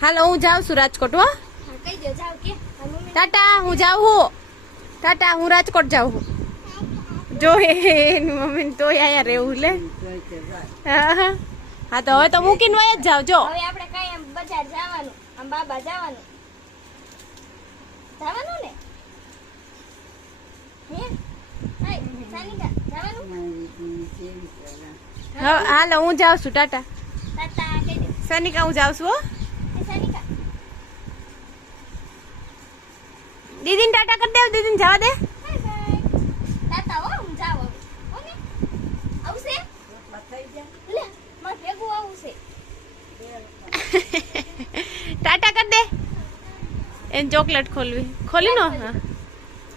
હાલો હું જાઉં છું રાજકોટ હો ટાટા હું જાઉં હું ટાટા હું રાજકોટ જાઉં છું જો મમ્મી તો આયા રહેવું લે હા તો હવે તો મૂકીને વય જ જાવ જો હવે આપણે કઈ આમ બજાર જવાનું આમ બાબા જવાનું ને હે સાનિકા જવાનું હાલો હું જાઉં છું ટાટા તાતા કહી દે સાનિકા હું જાઉં છું હો સાનિકા દીદીને ટાટા કરી દેવ દીદીને જવા દે બાય બાય તાતા હો હું જાવ ઓકે આવશે લે માર ભેગું આવશે ટાટા કરી દે એને ચોકલેટ ખોલવી ખોલી નો હા